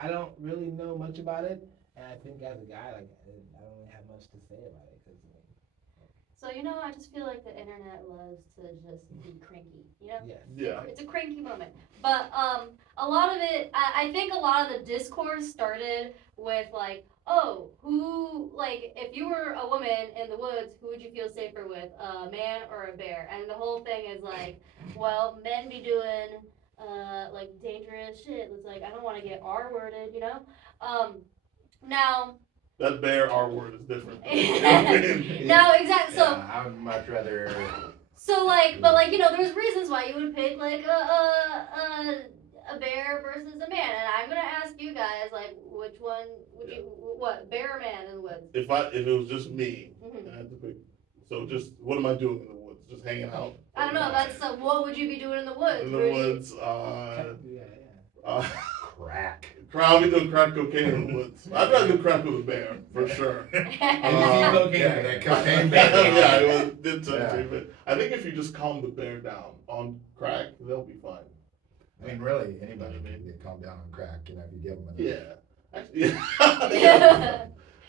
I don't really know much about it, and I think as a guy, like I don't really have much to say about it because So I just feel like the internet loves to just be cranky. yes, Yeah. It's a cranky moment. But a lot of it, I think a lot of the discourse started with like, oh, who like if you were a woman in the woods, who would you feel safer with, a man or a bear? And the whole thing is like, well, men be doing like dangerous shit. It's like I don't want to get R worded. Now That bear R word is different. Though. You know what I mean? now exactly so Yeah, I would much rather. So like, but like there's reasons why you would pick like a bear versus a man, and I'm gonna ask you guys like, which one would you what bear or man in the woods? If it was just me, Mm-hmm. I had to pick. So just what am I doing in the woods? Just hanging out. I don't know. That's what would you be doing in the woods? In the Rudy? woods. yeah. Uh, Crack. I'll be doing crack cocaine in the woods. I'd rather do crack with a bear for sure. Yeah, that cocaine bear. Yeah, it did touch Yeah. me, but I think if you just calm the bear down on crack, they'll be fine. I mean, really, anybody can get calmed down on crack, if you give them enough. Yeah. Actually, yeah.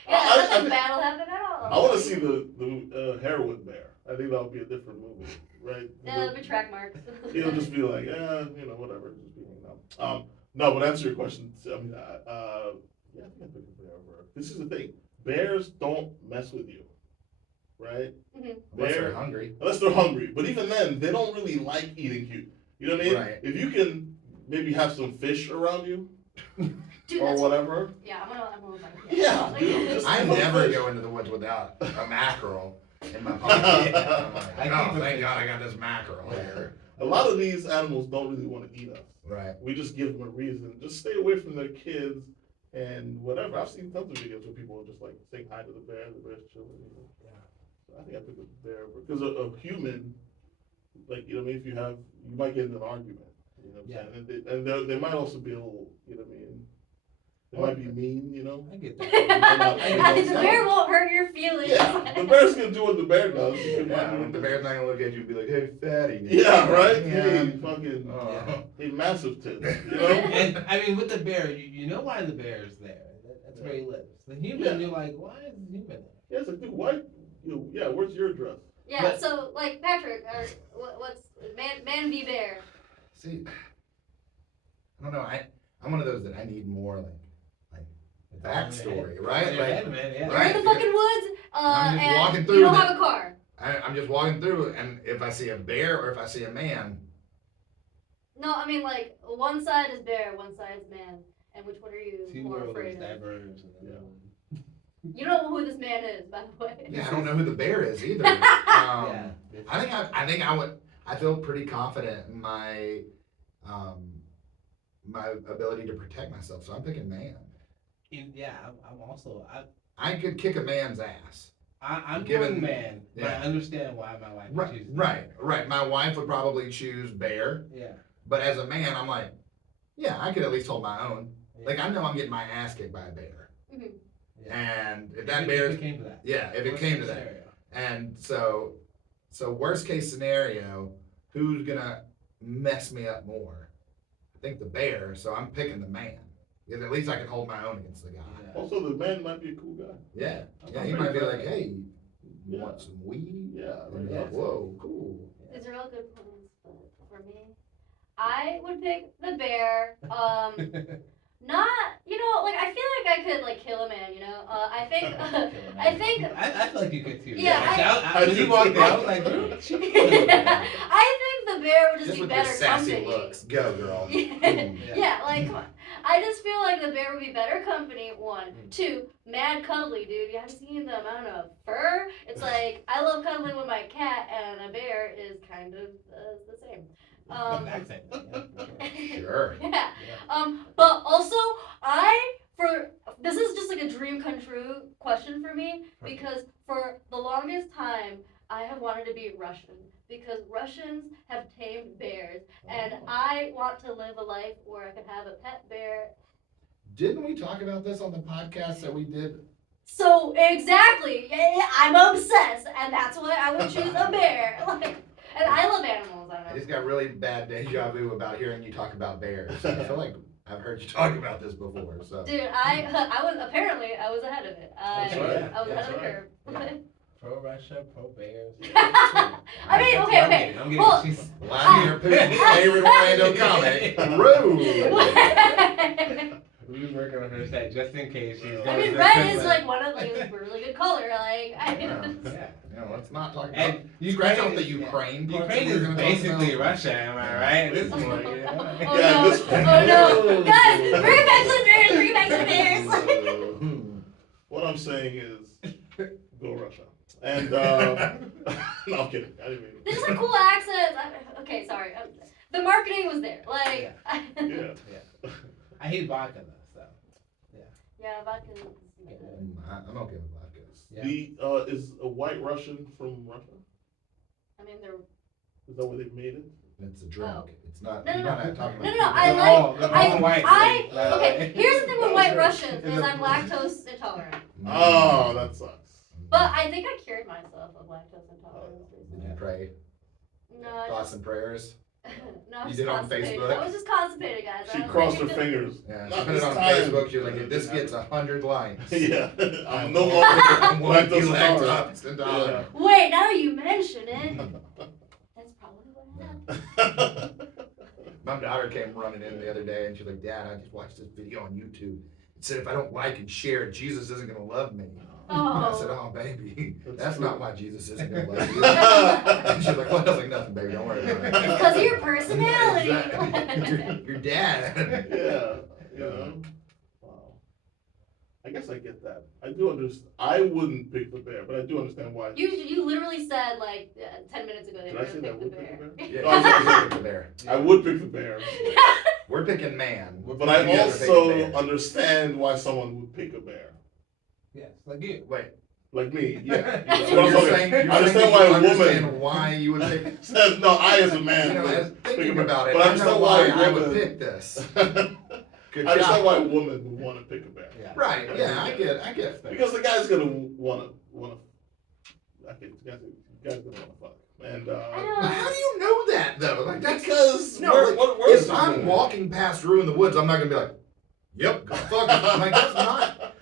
Yeah, I- nothing bad will happen at all. I want to see the heroin bear. I think that would be a different movie, right? Yeah, it'll be track marks. It'll just be like, whatever, just be hanging out. No, but answer your question. I mean, yeah, I think I picked a bear over. This is the thing: bears don't mess with you, right? Mhm. Unless they're hungry. Unless they're hungry. But even then, they don't really like eating you. You know what I mean? Right. If you can maybe have some fish around you Dude, or that's whatever. yeah. I'm gonna like Yeah, dude, just I have never fish. go into the woods without a mackerel in my pocket. I'm like, I oh, keep a thank fish. God I got this mackerel here. A lot of these animals don't really want to eat us. Right. We just give them a reason. Just stay away from their kids and whatever. I've seen tons of videos where people are just like saying hi to the bear's chilling. Yeah. So I think I picked a bear because a human, like you know, what I mean, if you might get in an argument. You know what I'm saying? And they might also be a little, you know what I mean? They might be mean, you know. I get that. the bear won't hurt your feelings. Yeah, the bear's gonna do what the bear does. Yeah, the bear's not gonna look at you and be like, hey, fatty. Yeah, right. Yeah. Hey, fucking, hey, massive tits. You know. And I mean, with the bear, you know why the bear is there. That's where he lives. The human, you're like, why is the human there? Yeah, it's like, dude, why? Yeah, where's your address? Yeah, But- so like Patrick, what's man v bear? See, I don't know. I'm one of those that I need more like It's all in your backstory, head. right? It's all in your Like, head, man, yeah. You're Right. in the fucking woods, I'm just walking and through you don't with have a car. I'm just walking through, and if I see a bear or if I see a man, No, I mean like one side is bear, one side is man, and which one are you Two more worlds afraid of? diverge. And then You don't know who this man is, by the way. yeah, I don't know who the bear is either. yeah. I think I would. I feel pretty confident in my ability to protect myself, so I'm picking man. Yeah, I'm also I could kick a man's ass. I'm Given- going man, but I yeah. understand why my wife Right, chooses right. My wife would probably choose bear, Yeah. but as a man, I'm like, yeah, I could at least hold my own. Yeah. Like I know I'm getting my ass kicked by a bear, Yeah. and if If that it- bear, if it came to that. yeah, if it Worst came case to that, scenario. and so worst case scenario, who's gonna mess me up more? I think the bear, so I'm picking the man because at least I can hold my own against the guy. Yeah. Also, the man might be a cool guy. Yeah, I'm yeah, he pretty might be proud. like, hey, you Yeah. want some weed? Yeah, And like, you're like, whoa, cool. These are all good points, but for me, I would pick the bear. Not, like I feel like I could like kill a man. I think, I think. I feel like you could too. Yeah, Actually, when you walked in, I was like, dude, she could kill a man. I think the bear would just Just be with better your sassy company. looks, go girl. Yeah, like come on. I just feel like the bear would be better company. One, two, mad cuddly, dude. You haven't seen them? I don't know, fur. It's like I love cuddling with my cat, and a bear is kind of the same. Accent. Yeah, for sure. Sure. Yeah. But also this is just like a dream come true question for me because for the longest time I have wanted to be Russian because Russians have tamed bears and I want to live a life where I can have a pet bear. Didn't we talk about this on the podcast that we did? So exactly, yeah, I'm obsessed, and that's why I would choose a bear. And I love animals. I I don't know. just got really bad deja vu about hearing you talk about bears. I I've heard you talk about this before, so. Dude, I was ahead of it. That's right. I was That's ahead of the right. curve. Yeah. Pro Russia, pro Bears. I mean, okay. I'm getting, Well, she's, Vladimir Putin's favorite Orlando comic, Rude. Who's working on her set just in case she's going I mean, to red is Finland. like one of like a really good color. Like, Yeah. Yeah. Yeah, let's not talk about. And Scratch Ukraine out the is- Ukraine. part Ukraine that is we're gonna talk basically about. Russia, am I right? At this point, you know? Oh Yeah, no! this- Oh no! Guys, bring it back to the Bears! Bring it back to the Bears! What I'm saying is, go Russia. And, no, I'm kidding. I didn't mean They just have cool accents. Okay, sorry. The marketing was there. Like, Yeah. I hate vodka though, so. yeah, vodka. I'm okay with vodka. Yeah. Is a white Russian from Russia? I mean, they're. Is that where they've made it? It's a drink. Oh. It's not. No, you're no, not talking No, about. no, no. I They're like. all- they're all white, by the Okay, way. here's the thing with white Is Russians is it- I'm lactose intolerant. Oh, that sucks. But I think I cured myself of lactose intolerance Did recently. you pray? No, I Thoughts just, and prayers? no, I You was did on constipated. Facebook? I was just constipated, guys. I She was crossed her like- fingers. Yeah, she Not put it this on time. Facebook. She was like, if this gets 100 likes. Yeah. I'm no I'm longer going to be lactose intolerant. lactose intolerant. Wait, now you mention it, that's probably what happened. My daughter came running in the other day and she's like, Dad, I just watched this video on YouTube. It said if I don't like and share, Jesus isn't going to love me. I said, Oh. oh, baby, That's that's true. not why Jesus isn't going to love you. And she's like, well, I was like, nothing, baby, don't worry about it. Because of your personality. Exactly. Your dad. Yeah, you know. Wow. I guess I get that. I do understand. I wouldn't pick the bear, but I do understand why. You literally said like 10 minutes ago that Did you I were say gonna that I pick would the pick the bear. bear? Yeah, No, I said- she's picking the bear. I would pick the bear, We're picking man. but I You guys are also picking bear. understand why someone would pick a bear. Yes, like you. Wait, Like me, yeah. So But so I'm you're talking- saying, I you're understand saying why you a understand woman. why you would pick. Says, no, I as a man. You know, would as pick thinking a bear. about it, But I I know understand why why I a would woman. pick this. Good I understand job. why a woman would want to pick a bear. Yeah. Right, yeah, I get it. Because the guy's gonna wanna. I think the guy's gonna wanna fuck. And I But know. how do you know that though? Like that's because no, where- like, what worse if is I'm it? walking past Rue in the woods, I'm not gonna be like, "Yep, go fuck it." I'm like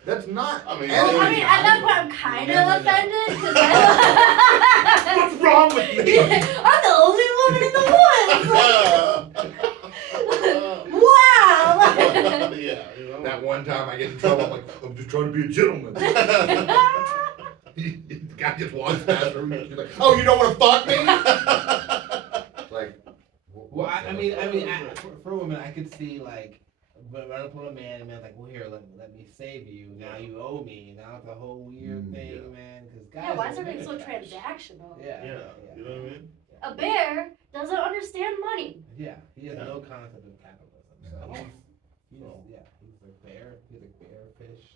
that's not. I mean, Well, I mean, at that point, I'm You kind never of know. offended because I. What's wrong with me? I'm the only woman in the woods. Wow. Yeah, you know. That one time I get in trouble, I'm like, I'm just trying to be a gentleman. The guy just walks past her. She's like, "Oh, you don't want to fuck me?" Like, Well, for a woman, I could see like, but right up on a man, and man's like, well, here, let me save you. Now you owe me. Now it's a whole weird thing, yeah. man. Because guys, Yeah, why is are everything so trash. transactional? Yeah, Yeah, you know what I mean? A bear doesn't understand money. Yeah, he has Yeah. no concept of capitalism. So Yeah. he's a bear. He's a bear, fish,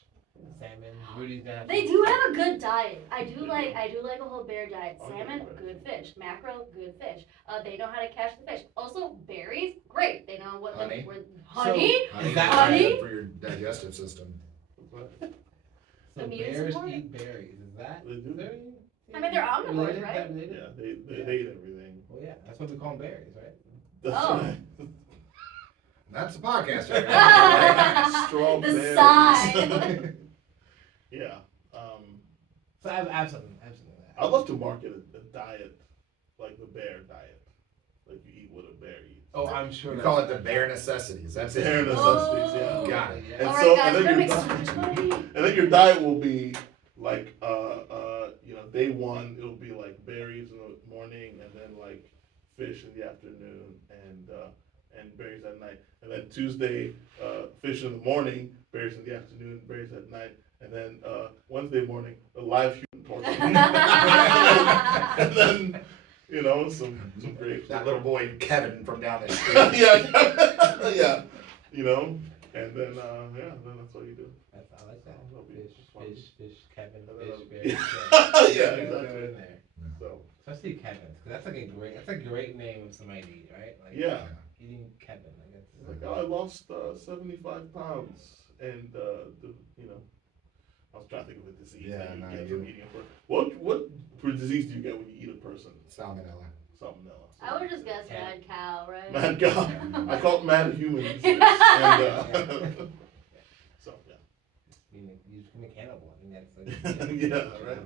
salmon. Rudy's gonna have They to- do have a good diet. I do like a whole bear diet. I'll Salmon, give it good fish. Mackerel, good fish. They know how to catch the fish. Also, berries, great. They know what Honey? honey. Is that honey? bad for your digestive system? So Immune bears support? eat berries. Is that? They do. is there- I mean, they're omnivores, related? right? That related? Yeah, they Yeah. eat everything. Well, yeah, that's what we call them berries, right? That's Oh. right. That's the podcast. Right? Strawberries. The sigh. Yeah. So I have something. I'd love to market a diet like the bear diet. Like you eat what a bear eats. Oh, I'm sure. We call it the bare necessities. That's Bear it. necessities, yeah. Oh. Got it. And All so- right, guys, and we're then gonna make your so much money. And then your diet will be like, day one, it'll be like berries in the morning, and then like fish in the afternoon, and berries at night. And then Tuesday, fish in the morning, berries in the afternoon, berries at night. And then Wednesday morning, a live human portion. And then, some grapes. That little boy Kevin from down the street. yeah, yeah. And then, then that's what you do. I like that. That'll be fun. Fish, Kevin, And fish, then- berries. Yeah, Throw it exactly. in there. So, Especially Kevin's, 'cause that's a great name of somebody to eat, right? Like, yeah. eating Kevin, I guess. It's like, oh, I lost 75 pounds, and I was trying to think of a disease Yeah, that you no, get you- from eating a person. What disease do you get when you eat a person? Salmonella. something else. I would just guess mad cow, right? Mad cow. I call it mad humans. And, so yeah. You just become a cannibal. I mean, that's like, Yeah, right.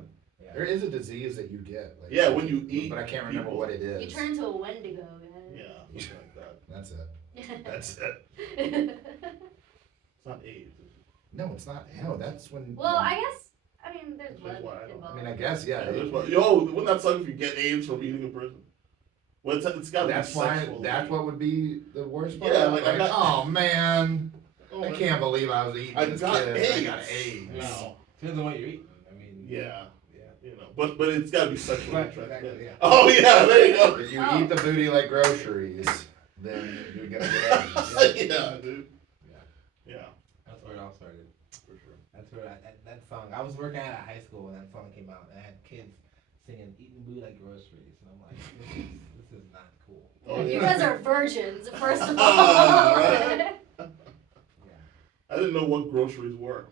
Yeah. There is a disease that you get. Like, Yeah, when you eat. but I can't remember people. what it is. You turn into a Wendigo, guys. Yeah, something like that. That's it. That's it. It's not AIDS. Is it? No, it's not. No, that's when. Well, I guess, I mean, there's That's blood why I don't- involved. I mean, I guess yeah. Yeah, there's one. Yo, wouldn't that suck if you get AIDS from eating a person? Well, it's got to be That's why. sexual. That's what would be the worst part. Yeah, like, I got- oh man, Oh, I man. can't believe I was eating I this got kid. I got AIDS. AIDS. No. Depends on what you're eating. I mean, Yeah, yeah. you know, but it's got to be sexually Right, transmitted. exactly, yeah. Oh yeah, there you go. If you Oh. eat the booty like groceries, then you're gonna get AIDS. Yeah, dude. Yeah. Yeah, That's where it all started. for sure. That's where that song. I was working at a high school when that song came out, and I had kids singing "Eating Booty Like Groceries," and I'm like, this is not cool. Oh, You yeah. guys are virgins, first of all. Right. Yeah. I didn't know what groceries were.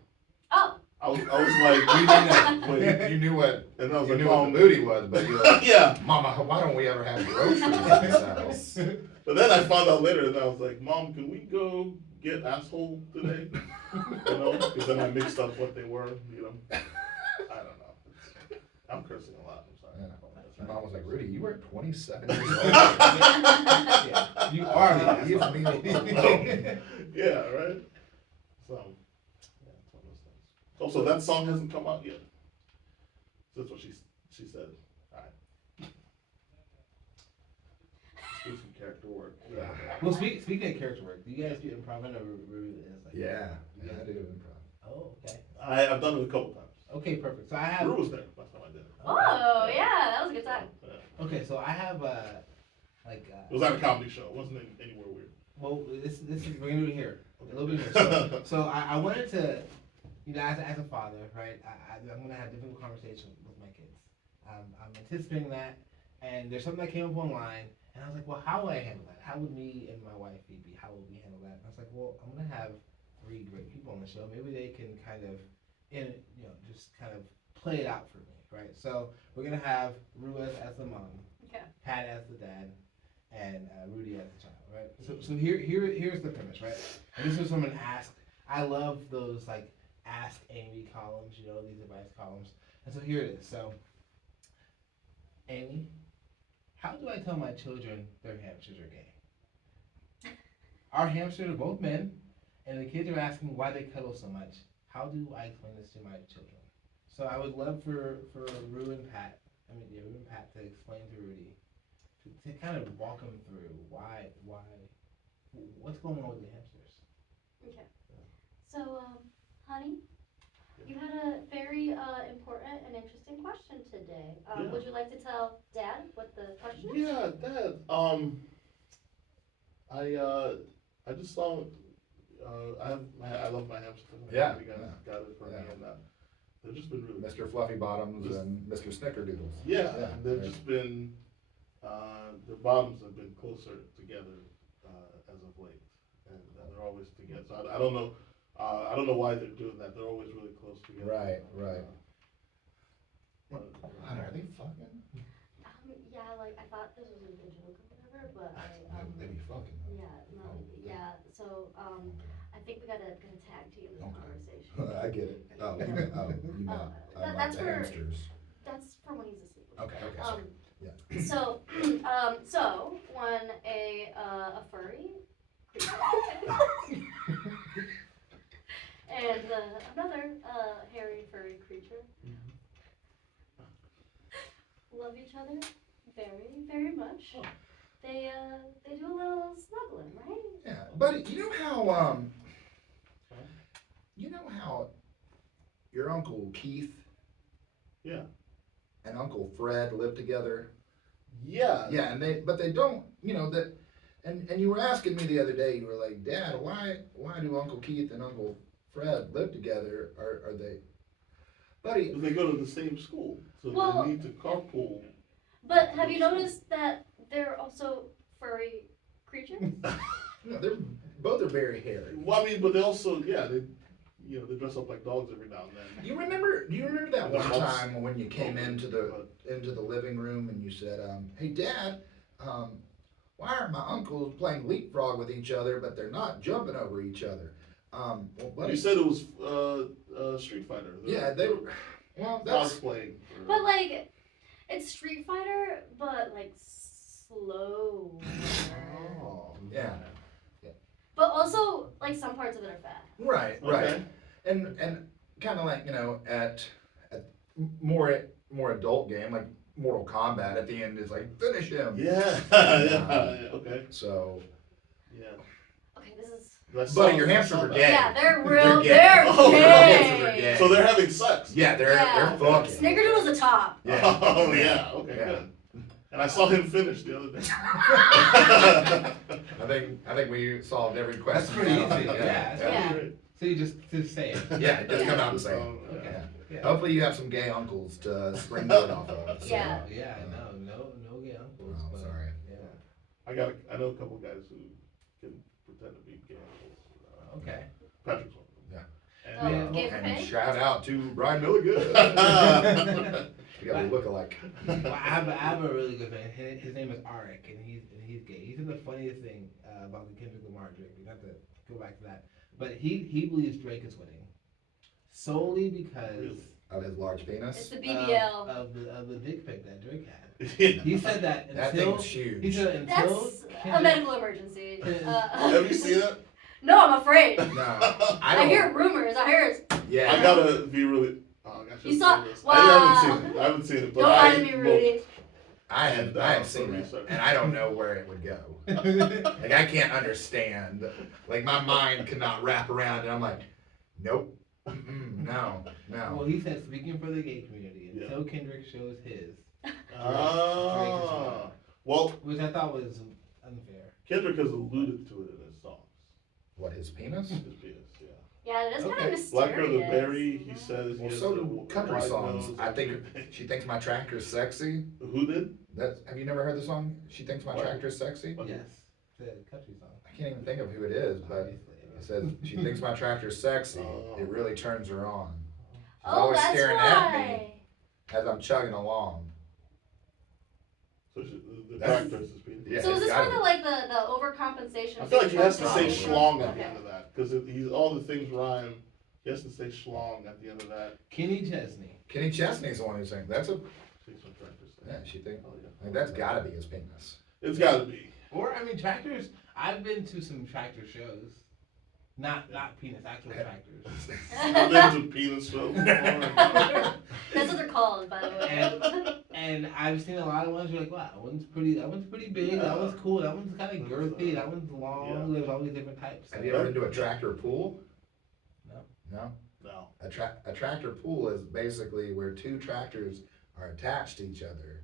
Oh. I was like, wait, You knew what and I was you like, knew what Mom, the booty was, but you're like, yeah. Mama, why don't we ever have groceries in this house? But then I found out later, and I was like, Mom, can we go get asshole today? You know, because then I mixed up what they were. You know, I don't know. I'm cursing a lot. I'm sorry. Your mom was like, Rudy, you were 27 years old. Yeah. You are the Leave asshole. me alone. Yeah, right. So, yeah, it's one of those things. Also, that song hasn't come out yet. That's what she said. All right. Let's do some character work. Yeah. Well, speaking of character work, do you guys do improv? I know Ruby is like. Yeah, I do improv. Oh, okay. I've done it a couple times. Okay, perfect. So I have. Drew was there last time I did it. Oh, yeah, that was a good time. Yeah. Okay, so I have It was at a comedy show. It wasn't anywhere weird. well, this is we're gonna do it here. A little bit here. So I wanted to, you know, as a father, right? I'm gonna have difficult conversations with my kids. I'm anticipating that, and there's something that came up online, and I was like, well, how would I handle that? How would me and my wife Phoebe, how would we handle that? And I was like, well, I'm gonna have 3 great people on the show. Maybe they can kind of, just kind of play it out for me, right? So we're gonna have Ru as the mom, Okay. Pat as the dad, and Rudy as the child, right? So here's the premise, right? And this was from an Ask. I love those like Ask Amy columns, these advice columns. And so here it is. So, Amy, how do I tell my children their hamsters are gay? Our hamsters are both men, and the kids are asking why they cuddle so much. How do I explain this to my children? So I would love for Ru and Pat to explain to Rudy, to kind of walk him through what's going on with the hamsters. Okay. So, honey, you had a very important and interesting question today. Yeah. Would you like to tell Dad what the question is? Yeah, Dad. I just saw. I love my hamsters. Yeah. You guys got it for me, Yeah. and they've just been really. Mr. Fluffy Bottoms and Mr. Snickerdoodles. Yeah, Yeah, and they've right. just been. Their bottoms have been closer together as of late, and they're always together. So I don't know. I don't know why they're doing that. They're always really close together. Right. Are they fucking? Yeah, like I thought this was a good joke or whatever, but They be fucking. though. yeah, no, yeah. So I think we gotta tag team this Okay. conversation. I get it. Oh, you meant, That's the for- hamsters. That's for when he's asleep. Okay, sorry. Yeah. So, so when a furry creature and another hairy furry creature love each other very, very much, they do a little snuggling, right? Yeah, but you know how your Uncle Keith Yeah. and Uncle Fred live together? Yeah. Yeah, and they don't, and you were asking me the other day, you were like, Dad, why do Uncle Keith and Uncle Fred live together? Are they, buddy? Because they go to the same school, so Well- they need to carpool. But have you noticed that they're also furry creatures? No, they're both are very hairy. Well, I mean, but they also, they dress up like dogs every now and then. Do you remember that The one house. time when you came into the living room and you said, "Hey, Dad, why aren't my uncles playing leapfrog with each other, but they're not jumping over each other? Well, buddy, You said it was Street Fighter. yeah, they were. Well, that's cosplaying. But like, it's Street Fighter, but like slow. Oh. yeah, But also, like some parts of it are fast. right, Okay. and kind of like at more adult game like Mortal Kombat. At the end is like finish him. Yeah. Yeah. Okay. So, Yeah. Okay, this is. That's buddy, your hamsters are gay. Yeah, they're real. gay. They're Oh, gay. your hamsters are gay. So they're having sex. Yeah, they're Yeah. fucking. Snickerdoodle's a top. Yeah. Oh yeah. Okay. Yeah. Good. And I saw him finish the other day. I think we solved every question. That's pretty easy. Yeah. Yeah. Great. So you just say it. Yeah, just come out and say it. So, yeah. Okay. Yeah. Hopefully you have some gay uncles to springboard off of. So. Yeah. Yeah, no gay uncles. Oh, but, sorry. Yeah. I know a couple guys who can pretend to be gay. Okay. Patrick's one of them. Oh, And, gay for And pay? shout out to Brian Milligan. uh, We got a look-alike. Well, I have a really good friend. His name is Arik, and he's gay. He said the funniest thing about the Kendrick Lamar Drake. We have to go back to that. But he believes Drake is winning solely because Really? Of his large It's penis. the BBL. of the dick pic that Drake had. yeah. He said that That until thing's huge. he said until That's a Kendrick- medical emergency. Have you seen it? No, I'm afraid. No, I I don't. hear rumors. I hear it's. Yeah. I gotta be really. Oh, I You should saw- say this. wow. I haven't seen it. But Don't lie to me, looked- Rudy. I have some seen it, research. and I don't know where it would go. Like I can't understand. Like my mind cannot wrap around, and I'm like, nope, no. Well, he said speaking for the gay community Yeah. until Kendrick shows his, Ah. Well, which I thought was unfair. Kendrick has alluded to it in his songs. What, his penis? His penis, yeah. Yeah, it is kind Okay. of mysterious. Blacker the Berry, he says. he Well, has so a do country wide songs. nose I and think everything. she thinks my tractor's sexy. Who did? Have you never heard the song? She thinks my What? tractor's sexy. What? Yes, the country song. I can't even think of who it is, but Obviously. it says she thinks my tractor's sexy. Oh. It really turns her on. She's Oh, always that's staring why. at me as I'm chugging along. So the That's- tractor is his penis. Yeah, So is it's this gotta for the be. like the overcompensation? I feel like he has to say Probably. schlong at the Okay. end of that because he's all the things rhyme. He has to say schlong at the end of that. Kenny Chesney. Kenny Chesney's the one who's saying that's a. Thinks what tractors say. Yeah, she thinks. Oh, yeah. Like, that's gotta be his penis. It's gotta be. Or I mean tractors. I've been to some tractor shows. Not penis, actual tractors. I've been to penis shows before. That's what they're called, by the way. And I've seen a lot of ones where like, wow, that one's pretty big, that one's cool, that one's kinda girthy, that one's long, there's all these different types. Have you ever been to a tractor pool? No. No? No. A tractor pool is basically where two tractors are attached to each other.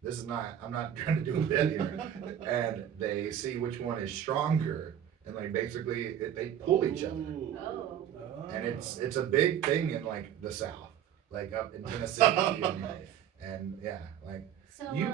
This is not, I'm not trying to do a bit here. And they see which one is stronger, and like basically they pull each other. Ooh. Oh. And it's a big thing in like the South, like up in Tennessee, and yeah, like So you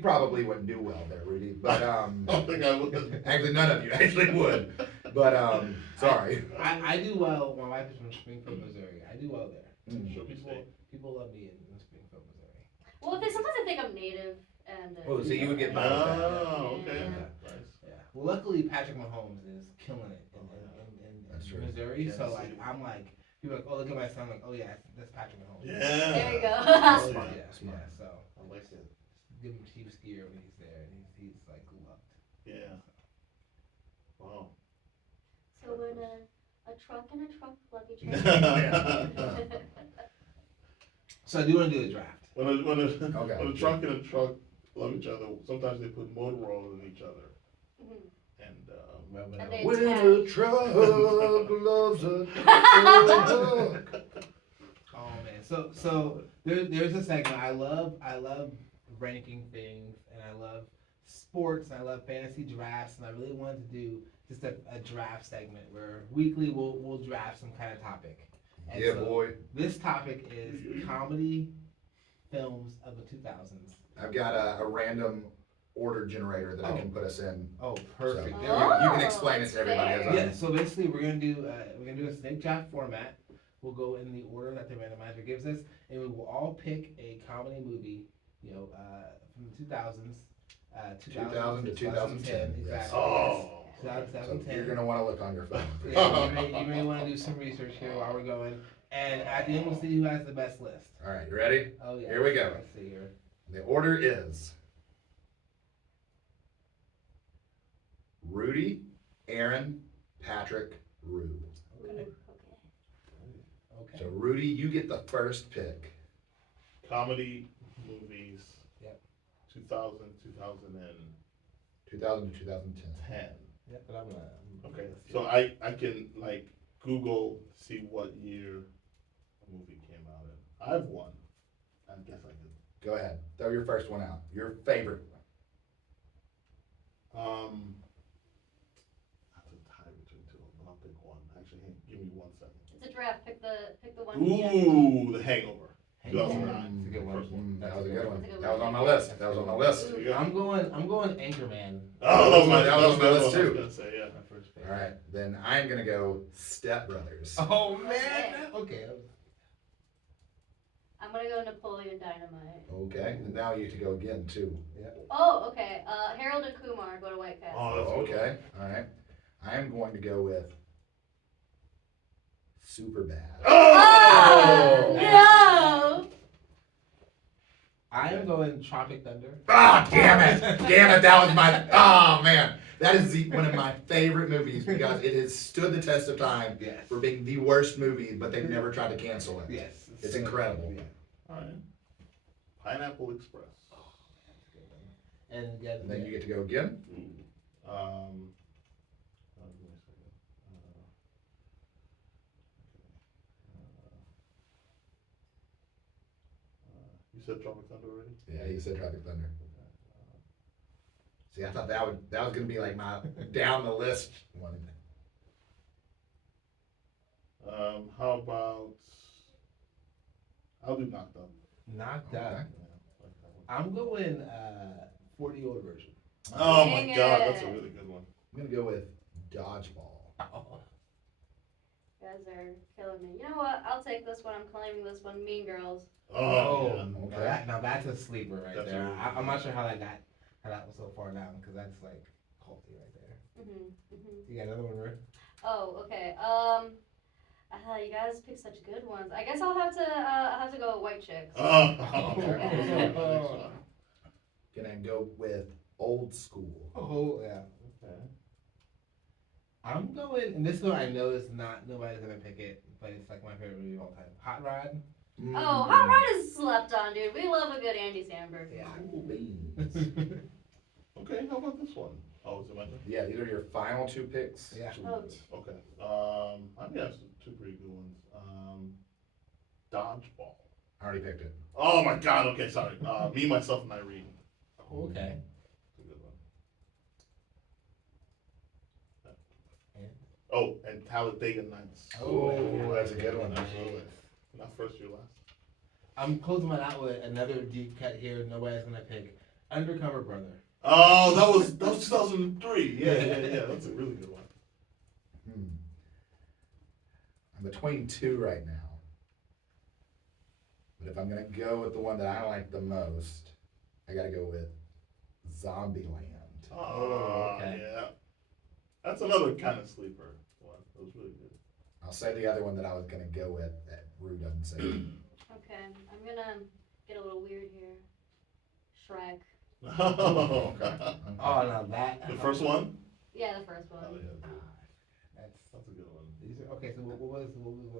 probably wouldn't do well there, Rudy. But I don't think I would. actually none of you actually would. But sorry. I do well. My wife is from Springfield, Missouri. I do well there. Mm. Show me state. People love me in Springfield, Missouri. well, sometimes I think I'm native and. Oh, so you would get by with that. Oh, okay. Yeah. Nice. Yeah. Well, luckily Patrick Mahomes is killing it in That's true. Missouri. So like Tennessee. I'm like people are like, oh look at my son. I'm like, oh yeah, that's Patrick Mahomes. Yeah. There you go. Oh, Yeah, yeah. yeah. So I like it. give him Chiefs gear when he's there, and he's like loved. Yeah. Wow. So when a truck and a truck love each other. So I do want to do a draft. When Okay. a trunk and a truck love each other, sometimes they put motor oil in each other. Mhm. And And they When attack. a truck loves a truck. Oh man, so there's a segment I love ranking things, and I love sports, and I love fantasy drafts, and I really wanted to do just a draft segment where weekly we'll draft some kind of topic. And Yeah, so boy. This topic is comedy films of the 2000s. I've got a random order generator that I can put us in. Oh, perfect. So, There we go. you can explain it to everybody as fair. I. Yeah, so basically we're gonna do a snake draft format. We'll go in the order that the randomizer gives us, and we will all pick a comedy movie, from the 2000s, 2000 to 2010, yes. Exactly. Oh. Yes. So 2010. you're gonna wanna look on your phone. Yeah, you may want to do some research here while we're going. And at the end, we'll see who has the best list. Alright, you ready? Oh, yeah. Here we go. Let's see here. The order is Rudy, Aaron, Patrick, Rue. Ooh, Okay. okay. Okay. So Rudy, you get the first pick. Comedy movies. Yep. 2000, 2010. 2000 to 2010. Yeah, but I'm not. Okay, so I can like Google, see what year a movie came out in. I have one. I guess I could. Go ahead. Throw your first one out. Your favorite one. That's a tie between two of them, but I'll pick one. Actually, give me 1 second. It's a draft. Pick the one. Yeah. Ooh, The Hangover. Hangover. 2009. That's a good one. First one. That was a good one. That's a good That was one. on my list. That was on my list. There you go. I'm going Anchorman. Oh, that was my, That was on my list I was too. gonna say, yeah. My first pick. Alright, then I'm gonna go Step Brothers. Oh man. Okay. I'm gonna go Napoleon Dynamite. Okay, and now you get to go again too. Oh, okay. Harold and Kumar go to White Castle. Oh, that's a good Okay, alright. I am going to go with Superbad. Oh, Oh! no! I am going Tropic Thunder. Ah, damn it! Damn it, that was my, oh man. That is one of my favorite movies because it has stood the test of time Yes. for being the worst movie, but they've never tried to cancel it. Yes. It's incredible. Yeah. Alright. Pineapple Express. And again, And then you get to go again. Ooh. Give me a second. You said Tropic Thunder already? Yeah, you said Tropic Thunder. See, I thought that was gonna be like my down the list one. How about, I'll do Knocked Up. Knocked Okay. Up. Yeah, like that one. I'm going 40-year-old version. Oh my Dang god, that's a it. really good one. I'm gonna go with Dodgeball. You guys are killing me. You know what? I'll take this one. I'm claiming this one. Mean Girls. Oh, yeah. Okay. Now that's a sleeper right That's there. a really I'm not sure how that was so far down because that's like culty right there. You got another one, Rick? Oh, okay. You guys pick such good ones. I guess I'll have to go with White Chicks. Oh, Oh. Gonna go with Old School. Oh yeah. Okay. I'm going, and this one I know is not nobody's gonna pick it, but it's like my favorite movie of all time. Hot Rod. Oh, Hot Rod is slept on, dude. We love a good Andy Samberg. Yeah. Cool beans. Okay, how about this one? Oh, is it my turn? Yeah, these are your final two picks. Yeah. Oh, Okay. I think I have two pretty good ones. Dodgeball. I already picked it. Oh my god, okay, sorry. Me, Myself, and Irene. Okay. That's a good one. And? Oh, and Talladega Nights. Oh, that's a good one. Absolutely. Not first, you're last. I'm closing mine out with another deep cut here. Nobody's gonna pick Undercover Brother. Oh, that was 2003. Yeah. That's a really good one. I'm between two right now. But if I'm gonna go with the one that I like the most, I gotta go with Zombieland. Oh, okay. Yeah. That's another kind of sleeper one. That was really good. I'll say the other one that I was gonna go with that Rue doesn't say. okay. I'm gonna get a little weird here. Shrek. Oh, Oh no, that. The first one? Yeah, the first one. Oh, yeah. That's That's a good one. these are okay. So what was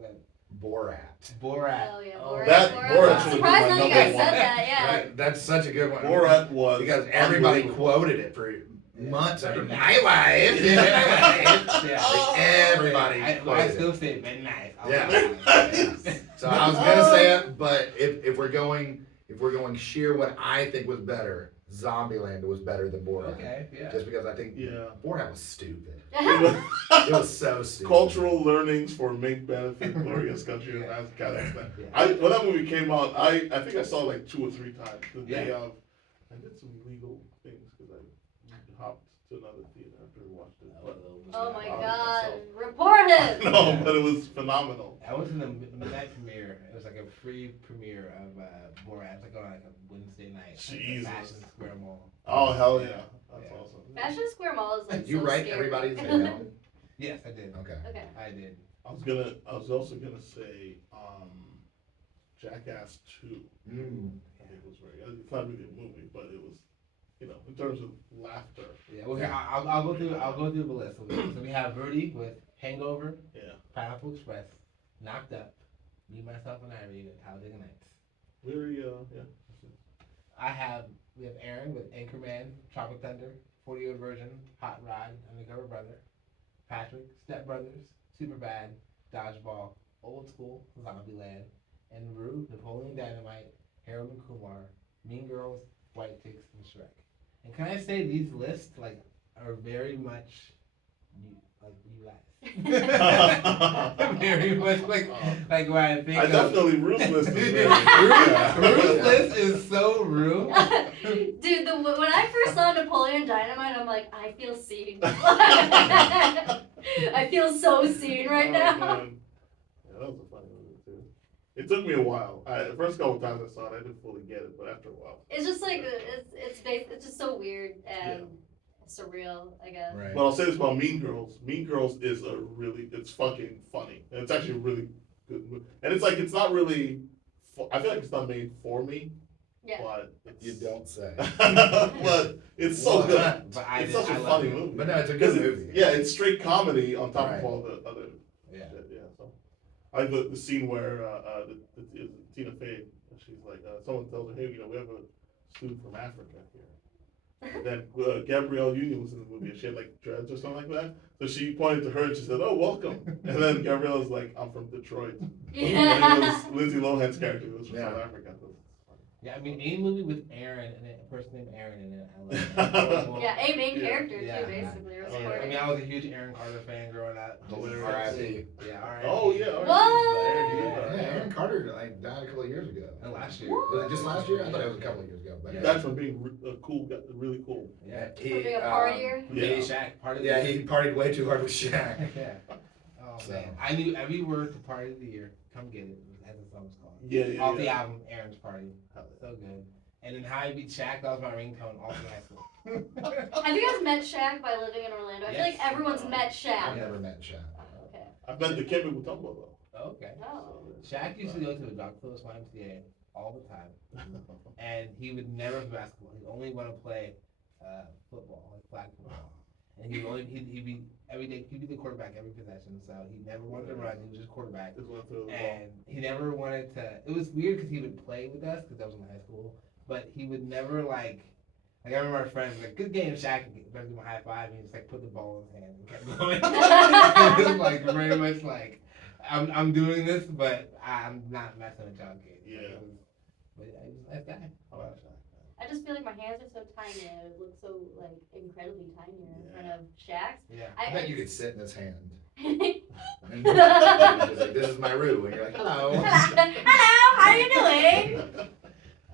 that? Borat. Borat. Oh yeah, Oh, Borat. that- Borat. Borat I'm should be surprised my none of you number guys one. said that. Yeah. Right? That's such a good one. Borat was Because everybody unbelievable. quoted it for months after Yeah. my wife. Yeah, my wife. Yeah. Everybody I quoted it. still say it, but nice. Yeah. So I was gonna say it, but if we're going sheer what I think was better, Zombieland was better than Borat. Okay. Yeah. Just because I think Yeah. Borat was stupid. It was It was so stupid. cultural learnings for make benefit glorious country of Kazakhstan. When that movie came out, I think I saw it like 2 or 3 times. The day of, I did some illegal things because I hopped to another theater after I watched it. But movie. Oh my Oh, god. myself. Report him! No, but it was phenomenal. I went to the midnight premiere. It was like a free premiere of Borat. It was like on like a Wednesday night. At the Jesus. Fashion Square Mall. Oh hell yeah, that's Yeah. awesome. Fashion Square Mall is like You so write scary. everybody's name down? Yes, I did. Okay. Okay. I did. I was also gonna say, Jackass 2. Mm. I think it was it's not really a movie, but it was, in terms of laughter. Yeah. Well, here, I'll go through. I'll go through the list. So we have Verdi with Hangover, Yeah. Pineapple Express, Knocked Up, Me, Myself, and Irene, and Talladega Nights. Very, yeah. We have Aaron with Anchorman, Tropic Thunder, 40-year version, Hot Rod, Undercover Brother, Patrick, Step Brothers, Superbad, Dodgeball, Old School, Zombieland, and Rue, Napoleon Dynamite, Harold and Kumar, Mean Girls, White Chicks, and Shrek. And can I say these lists are very much you guys. Very much like when I think I of definitely Ruthless is very. Ruthless is so Rue. Dude, when I first saw Napoleon Dynamite, I'm like, I feel seen. I feel so seen right now. Man. Yeah, that was a funny movie too. It took me a while. The first couple times I saw it, I didn't fully get it, but after a while. It's just like it's just so weird and surreal, I guess. Right. But I'll say this about Mean Girls. Mean Girls is it's fucking funny. And it's actually a really good movie. And it's not really, I feel like it's not made for me. Yeah. But it's, You don't say. but it's so What? good. But It's such a love funny it. movie. But no, it's a Because good movie. yeah, it's straight comedy on top Right. of all the other Yeah. shit. Yeah. So I like the scene where the Tina Fey, she's like, someone tells her, hey, we have a student from Africa here. And then Gabrielle Union was in the movie and she had like dreads or something like that. So she pointed to her and she said, oh, welcome. And then Gabrielle was like, I'm from Detroit. And it Yeah. was Lindsay Lohan's character who was from Yeah. South Africa. So Yeah, I mean, any movie with Aaron and a person named Aaron in it, I love it. Yeah, a main Yeah. character Yeah. too, basically. Or Oh, yeah. I supporting. mean, I was a huge Aaron Carter fan growing up. Hilarious. R.I.P. Yeah, R.I.P. Oh, yeah. all right. What? Yeah, Aaron Carter died a couple of years ago. And last year. What? Was it just last year? I thought it was a couple of years ago. But He died from being a cool guy, really cool. Yeah. he, For being a partier? Yeah. Shaq, part of Yeah, the he partied way too hard with Shaq. Yeah. Oh So. man, I knew every word to Party of the Year. Come get it, as the song was called. Yeah. Off the album, Aaron's Party. So good. And then How I Beat Shaq, that was my ringtone all through high school. Have you guys met Shaq by living in Orlando? I feel like Yes. everyone's met I've Shaq. never met Shaq. Okay. I've been to Kemba Mutombo though. Okay. Oh. Shaq used to go to the Dr. Phillips YMCA all the time, and he would never play basketball. He'd only want to play football, like flag football. And he'd be every day. He'd be the quarterback every possession. So he never wanted to run. He was just quarterback. Just went through the ball. And he never wanted to. It was weird because he would play with us because that was in high school, but he would never like. I remember our friends like, "Good game, Shaq." And better do my high five, and he just like put the ball in his hand and kept going. It was like very much like, I'm doing this, but I'm not messing with y'all kids. Yeah. But he was a nice guy. I like Shaq. I just feel like my hands are so tiny. I would look so like incredibly tiny in Yeah. front of Shaq's. Yeah. I bet you could sit in his hand. Hello, And he's like, this is my Rue. And you're like, hello. how are you doing?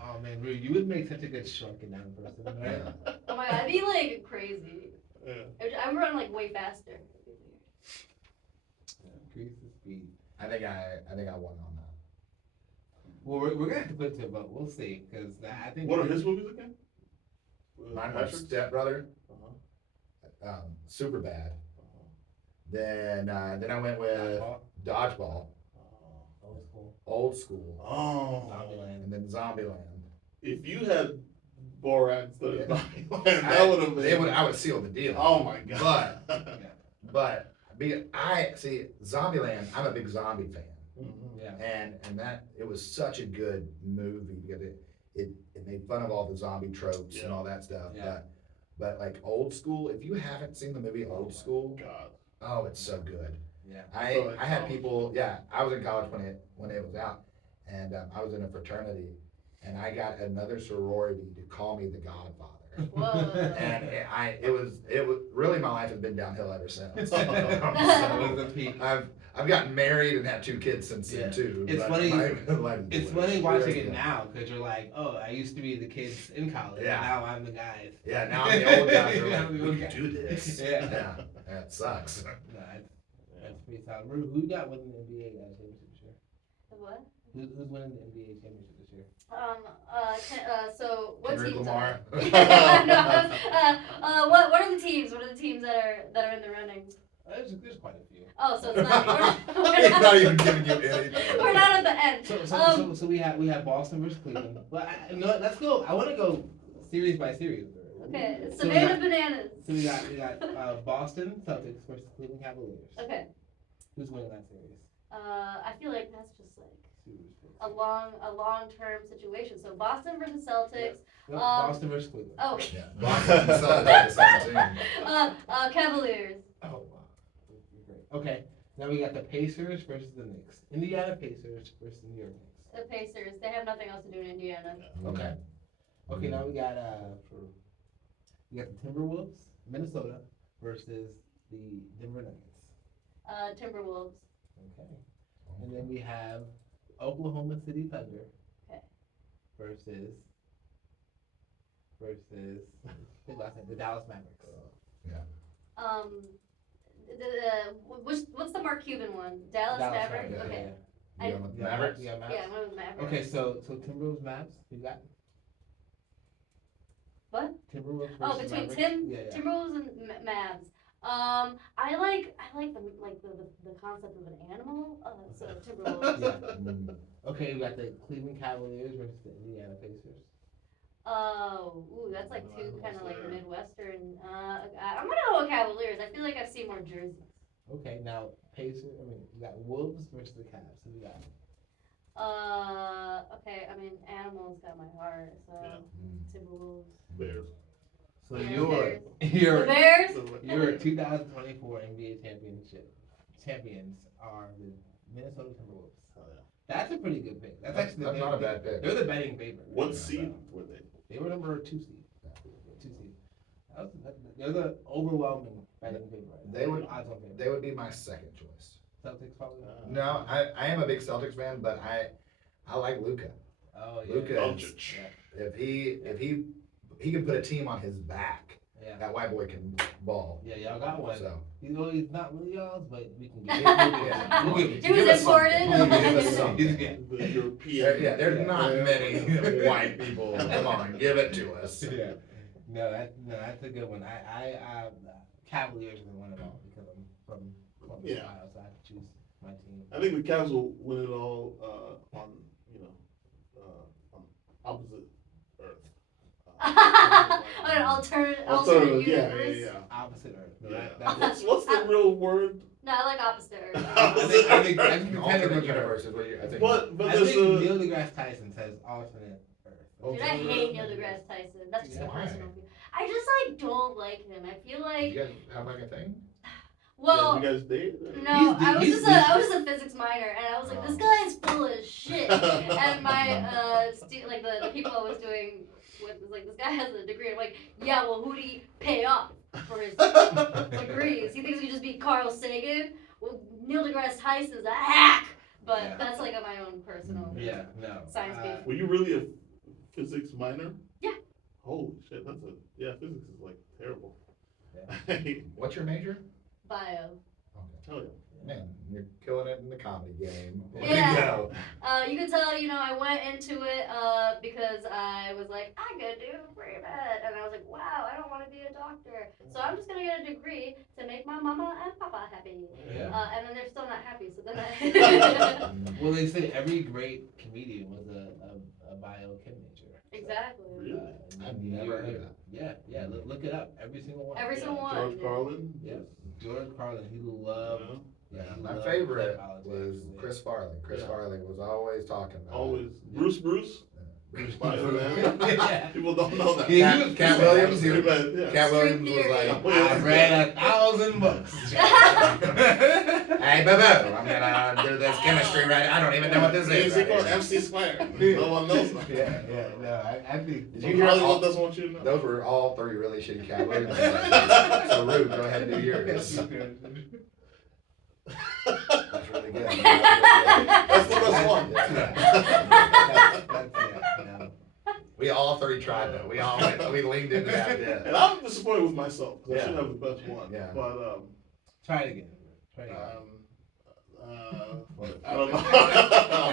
Oh man, Rue, you would make such a good shrunken down person, right? Yeah. Oh my god, I'd be like crazy. Yeah. I would run like way faster. Increase the speed. I think I won on that. Well, we're gonna have to put it to a vote. We'll see, because I think. What are his movies again? Mine was Patrick's? Step Brother, Uh-huh. Super Bad. Uh-huh. Then I went with Dodgeball, Old school. Old School, Oh. Zombieland. and then Zombieland. If you had Borat instead of Yeah. Zombieland, that would have been. I would seal the deal. Oh my god. But Zombieland, I'm a big zombie fan. Mhm. Yeah. And that it was such a good movie because it made fun of all the zombie tropes and Yeah. all that stuff. Yeah. But like Old School, if you haven't seen the movie Old School, God. oh, it's so good. Yeah. I had people, yeah, I was in college when it was out, and I was in a fraternity, and I got another sorority to call me the Godfather. Whoa. And it was really, my life has been downhill ever since. That was the peak. I've gotten married and had 2 kids since Yeah. then too. It's but funny- life is It's good. funny watching Really it good. now because you're like, oh, I used to be the kids in college, Yeah. and now I'm the guys. Yeah, now I'm the old guys. Are Yeah, like, I'm the we old can guy. do this. Yeah. That sucks. No, that's pretty solid. Who you got winning the NBA championship this year? What? Who's winning the NBA championship this year? So what Kendrick teams Lamar. what are the teams? What are the teams that are in the running? There's quite a few. Oh, so it's not. He's not even giving you anything. We're not at the end. So we have Boston versus Cleveland. But no, let's go. I want to go series by series. Okay, So we Savannah got- Bananas. So we got Boston Celtics versus Cleveland Cavaliers. Okay. Who's winning that series? I feel like that's just like Series. a long-term situation. So Boston versus Celtics. No, Um, Boston versus Cleveland. Oh, Yeah, Boston and Celtics are the same team. Cavaliers. Oh wow. Great. Okay. Now we got the Pacers versus the Knicks. Indiana Pacers versus New York Knicks. The Pacers. They have nothing else to do in Indiana. Okay. Okay. Now we got the Timberwolves, Minnesota versus the Denver Nuggets. Timberwolves. Okay. And then we have Oklahoma City Thunder. Okay. Versus the Dallas Mavericks. What's the Mark Cuban one? Dallas Mavericks. Mavericks, Okay. You going with the Mavericks? Yeah, Mavericks. Yeah, one of the Mavericks. Okay, so Timberwolves Mavs, you got? What? Timberwolves versus Oh, between Mavericks? Yeah. Timberwolves and Mavs. I like the concept of an animal. So Timberwolves. Yeah. Mm. Okay, we got the Cleveland Cavaliers versus the Indiana Pacers. Ooh, that's like two kind of like Midwestern. I'm gonna go with Cavaliers. I feel like I've seen more jerseys. Okay, now we got Wolves versus the Cavs. Who we got? Okay. I mean, animals got my heart. So Yeah. Timberwolves. Bears. So Yeah, your The Bears. your 2024 NBA champions are the Minnesota Timberwolves. Oh, yeah. That's a pretty good pick. That's That's actually not a bad pick. They're the betting favorite. What right? seed were they? They were number 2 seed. 2 seed. They're the overwhelming betting favorite. They would- odds on favorite. They would be my second choice. Celtics probably. No, I am a big Celtics fan, but I like Luka. Oh yeah. Luka Doncic. Yeah. If he can put a team on his back, Yeah. that white boy can ball. Yeah, y'all got one. So He's not really y'all's, but we can get Yeah. we'll give He was Give us imported. something. Give us something. Yeah. The European. yeah, there's not many white people. Come on, give it to us. Yeah. No, that's a good one. I Cavaliers are gonna win it all because I'm from Columbus, Yeah. Ohio, so I have to choose my team. I think the Cavs will win it all on on opposite Earth. On an alternate yeah, universe. yeah. Opposite Earth. No, Yeah. that's What's the real word? No, I like opposite Earth. I think Alternate universe is what you, I think. But I there's think a Neil deGrasse Tyson says alternate Earth. Dude, I hate Neil deGrasse Tyson. That's just a Why? personal view. I just like don't like him. I feel You like guys have like a thing? well. you guys date? No, He's I was just a physics minor, and I was like, this guy is full of shit. And my the people I was doing with was like, this guy has a degree. I'm like, yeah, well, who do you pay off for his degrees? He thinks he could just be Carl Sagan. Well, Neil deGrasse Tyson's a hack. But Yeah. that's like my own personal. Yeah, no. Science beef. Were you really a physics minor? Yeah. Holy shit, physics is like terrible. Yeah. What's your major? Bio. Okay. Hell yeah. Man, you're killing it in the comedy game. Way Yeah. to go. You can tell, I went into it because I was like, I could do pretty bad. And I was like, wow, I don't want to be a doctor. So I'm just going to get a degree to make my mama and papa happy. Yeah. And then they're still not happy. So then I. Well, they say every great comedian was a biochem major. Exactly. Really? I've never heard of that. Yeah. Look it up. Every single one. Every single one. George Carlin? Yeah. George Carlin, he loved. Yeah. Yeah, he My loved favorite politics. was Chris Farley. Chris Yeah. Farley was always talking about Always. it. Bruce? Bruce Bio Farley. Yeah. People don't know that. Yeah. Cat, Cat Williams, he was, Yeah. Cat Williams was Street like, I read 1,000 books. hey, boo-boo, I'm gonna do this chemistry right. I don't even know what this is. It's right called here. MC Squared. No one knows that. Yeah, no, I think. Did you hear Hollywood all- doesn't want you to know. Those were all three really shitty Cat Williams. So Rude, go ahead and do yours. That's really good. That's the best one. No. We all three tried though. We leaned into that bit. And I'm disappointed with myself, 'cause I Yeah. should have the best one. Yeah. But Try it again. Try it again. I don't know.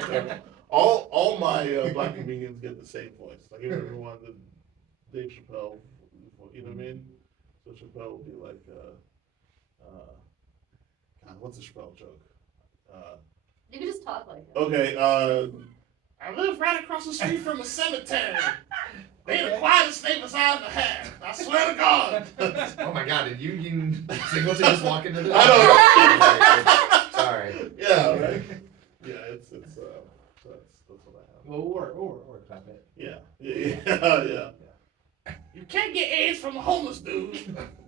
Okay. All my black comedians get the same voice. Like everyone, Dave Chappelle, you know what I mean? So Chappelle will be like, God, what's a Chappelle joke? You can just talk like him. Okay, I live right across the street from a cemetery. They the quietest neighbors I ever had. I swear to God. Oh my God, did Union Singleton just walk into this? I Sorry. Yeah, right? Yeah, that's what I have. Well, or clap it. Yeah. You can't get AIDS from a homeless dude.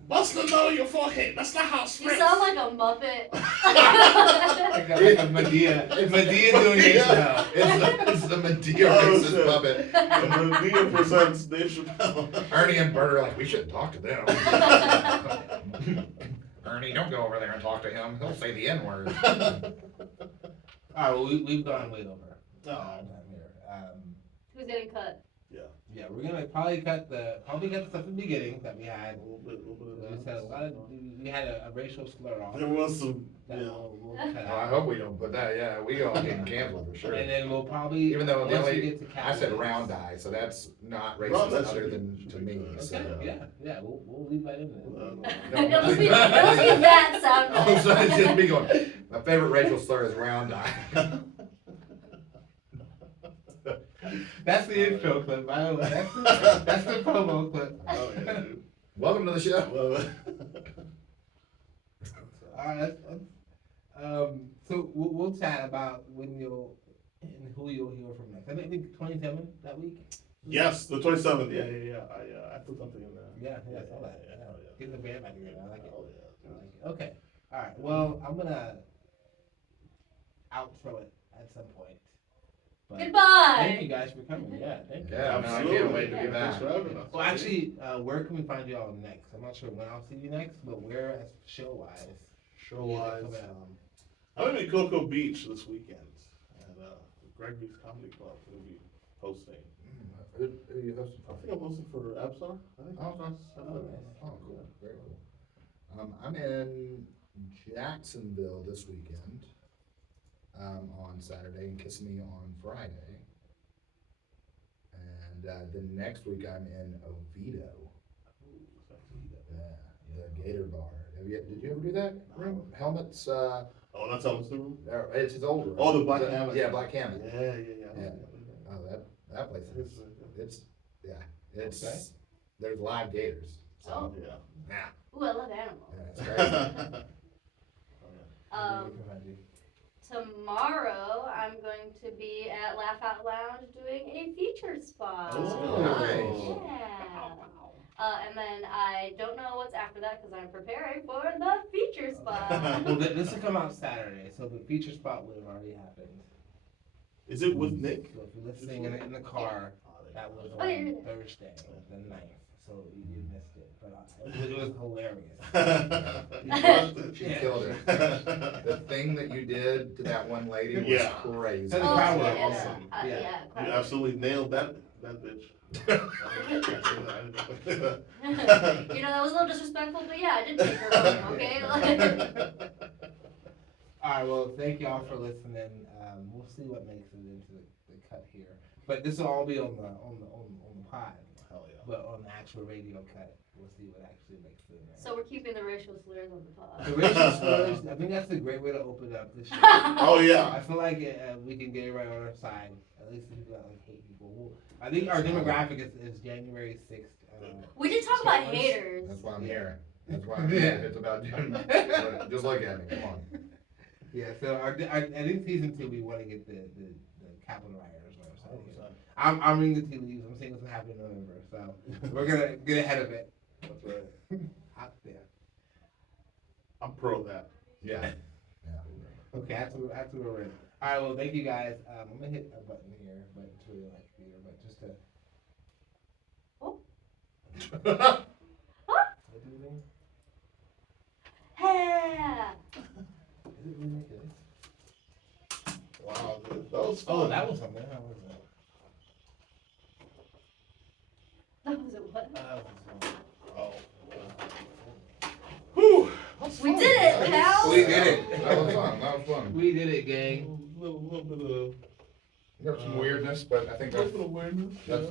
Bust a nose in your forehead. That's not how it You spreads. sound like a Muppet. Like a Medea. Medea doing Yeah. it. It's the Medea Oh, racist shit. puppet. Medea presents Dave Chappelle. Ernie and Bert are like, we shouldn't talk to them. Ernie, don't go over there and talk to him. He'll say the N-word. Alright, well, we've gone way over. No. Time here. Who's getting cut? Yeah, we're gonna probably cut the stuff in the beginning that we had. A little bit We of said a lot of, we had a racial slur off. There was some, That yeah. we'll cut Oh, I out. hope we don't put that, yeah, we all getting canceled for sure. And then we'll probably, Even though the once we only, get to I said Cowboys- round eye, so that's not Round racist eye other should than be to me, good. so. Okay, yeah, we'll leave that in there. It'll just be that sound. All of a sudden, it's just me going, my favorite racial slur is round eye. That's the intro clip, by the way. That's the promo clip. Oh, yeah, dude. Welcome to the show. Love it. Alright, so we'll chat about when you'll, and who you'll hear from next. I think 27 that week? Yes, the 27th. Yeah. I put something in there. Yeah, I saw that. Yeah. Getting the band back together, I like it. Oh, yeah. I like it. Okay, alright, well, I'm gonna outro it at some point. But thank you Goodbye. guys for coming, yeah, thank you. Yeah, man, I Absolutely. can't wait to be Thanks back. for having us. Well, actually, where can we find you all next? I'm not sure when I'll see you next, but where as show-wise? Show-wise, Yeah, come I'm gonna be Cocoa Beach this weekend at Gregory's Comedy Club. We'll be hosting. Who you hosting? I think I'm hosting for Absar. I think. Oh, nice. Oh, cool, very cool. I'm in Jacksonville this weekend, on Saturday, and Kissimmee on Friday. And, the next week I'm in Oviedo, the Gator Bar. Did you ever do that? No. Helmets, Oh, that's how it's doing? it's his older. Oh, the Black Hammett. Yeah, Black Hammett. Yeah. Yeah. Oh, that place is, it's, Okay. there's live gators, so, Oh. Yeah. yeah, Ooh, I love animals. yeah, it's crazy. Um, tomorrow I'm going to be at Laugh Out Lounge doing a feature spot. Oh, nice. Yeah. And then I don't know what's after that because I'm preparing for the feature spot. Well, this will come out Saturday, so the feature spot would have already happened. Is it with Nick? So if you're listening in the car, that was Oh, on yeah. Thursday, the 9th, so you missed it, but it was hilarious. She Yeah. killed it. The thing that you did to that one lady was Yeah. crazy. The Oh, crowd was yeah, awesome. Yeah. Yeah, You crowd. absolutely nailed that bitch. You know, that was a little disrespectful, but yeah, I did take her home, okay? Alright, well, thank y'all for listening, we'll see what makes it into the cut here, but this will all be on the pod, Hell yeah. but on the actual radio cut, we'll see what actually makes it in there. So we're keeping the racial slurs on the pod. The racial slurs, I think that's a great way to open up this show. Oh, yeah. I feel like we can get it right on our side. At least if you got like hate people. I think our demographic is January 6th. We did talk about Spoilers. haters. That's why I'm here. That's why I'm here. It's about doing, just look at me, come on. Yeah, so I think season 2 we want to get the Capitol rioters on our side. So I'm reading the tea leaves. I'm seeing what's gonna happen in November. So we're gonna get ahead of it. That's right. Out there. I'm pro that. Yeah. Okay, that's what we're in. All right, well, thank you guys. I'm gonna hit a button here, but it's really like theater, but just to. What do you think? Yeah. Is it ridiculous? Wow, dude. That was fun. Oh, that was something. How was that? That was a what? That was something. Oh. Whew. That's We fun, did it, guys. man. We did it. That was fun. We did it, gang. A little bit of, There's some weirdness, but I think a little bit of weirdness. that's